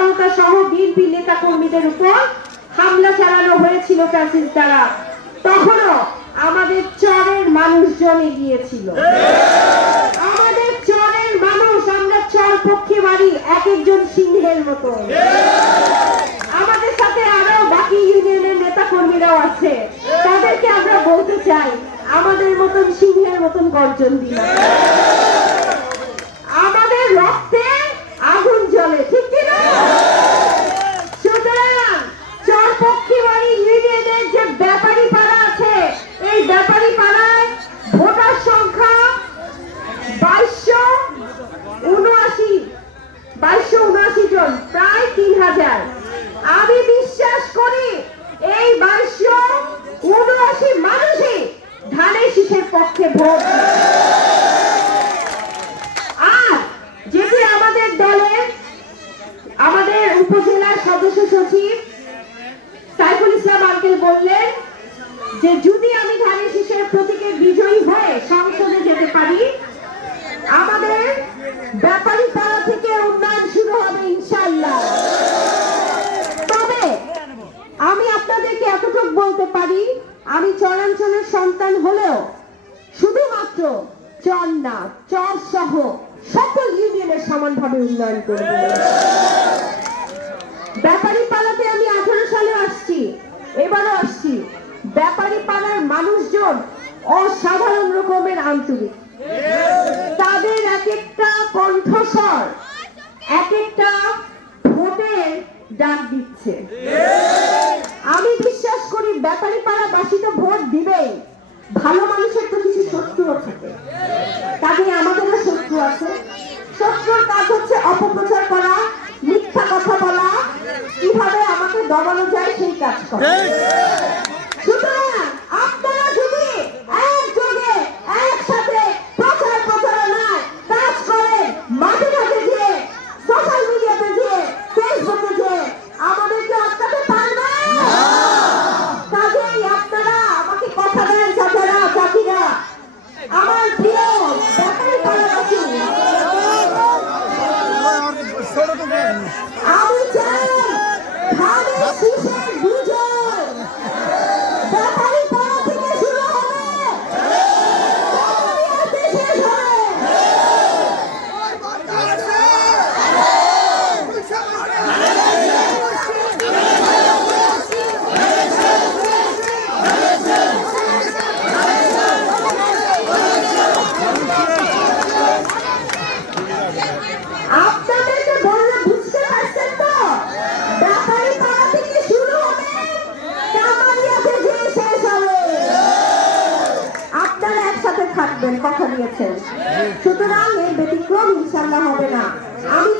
জনতা সহ বিএনপি নেতা কর্মীদের উপর হামলা চালানো হয়েছিল ফ্যাসিস্ট দ্বারা, তখনও আমাদের চরের মানুষজন এগিয়েছিল। আমাদের চরের মানুষ, আমরা চর পক্ষে বাড়ি এক একজন সিংহের মতো। আমাদের সাথে আরো বাকি ইউনিয়নের নেতা কর্মীরাও আছে, তাদেরকে আমরা বলতে চাই আমাদের মতন সিংহের মতন গর্জন দিন। আমাদের রক্তে আগুন জ্বলে, ঠিক কিনা? সুতরাং চরপক্ষী বাড়ি ইউনিয়নের যে ব্যাপারী পাড়া আছে, এই ব্যাপারী পাড়ায় ভোটার সংখ্যা 2279 জন, প্রায় 3000। আমি বিশ্বাস করি এই 2279 মানুষই ধানের শীষের পক্ষে ভোট। আর যেটি আমাদের দলের আমাদের উপজেলার সদস্য সচিব সাইফুল ইসলাম আঙ্কেল বললেন যে যদি আমি ধানের শীষের প্রতীকে বিজয়ী হয়ে সংসদে যেতে পারি, আমাদের ব্যাপারী পাড়া থেকে উন্নয়ন শুরু হবে ইনশাআল্লাহ। তবে আমি আপনাদেরকে এতটুকু বলতে পারি, আমি চরাঞ্চলের সন্তান হলেও শুধুমাত্র চর না, চর সহ সকল ইউনিয়নের সমানভাবে উন্নয়ন করব। ব্যাপারী পাড়াতে আমি 18 সালে আসছি, এবারও আসছি। ব্যাপারী পাড়ার মানুষজন অসাধারণ রকমের আন্তরিক। তাদের এক একটা কণ্ঠস্বর এক একটা ভোটের ডাক দিচ্ছে। আমি বিশ্বাস করি ব্যাপারী পাড়াবাসী তো ভোট দিবে। ভালো মানুষের তো কিছু শত্রুও থাকে, তাদের আমাদেরও শত্রু আছে। শত্রুর কাজ হচ্ছে অপপ্রচার করা, মিথ্যা কথা বলা, কিভাবে আমাকে দমানো যায় সেই কাজ করা। সুতরাং আপনারা যদি একযোগে একসাথে প্রচার প্রচারণায় কাজ করেন, মাঠে ঘাটে গিয়ে, সোশ্যাল মিডিয়াতে গিয়ে, ফেসবুকে গিয়ে, আমাদেরকে আটকাতে পারবেন না। কাজেই আপনারা আমাকে কথা দেন, চাচারা চাচিরা, আমার প্রিয় ব্যাপারী পাড়াবাসী, আমি চাই ধানের শীষের বিজয় ব্যাপারী পাড়া থেকে শুরু হবে, শেষ হবে। আপনাদেরকে বললে বুঝতে পারছেন তো? ব্যাপারী পাড়া থেকে শুরু হবে, কামারিয়াতে গিয়ে শেষ হবে। আপনারা একসাথে থাকবেন, কথা দিয়েছেন। সুতরাং এই ব্যতিক্রম ইনশাআল্লাহ হবে না। আমি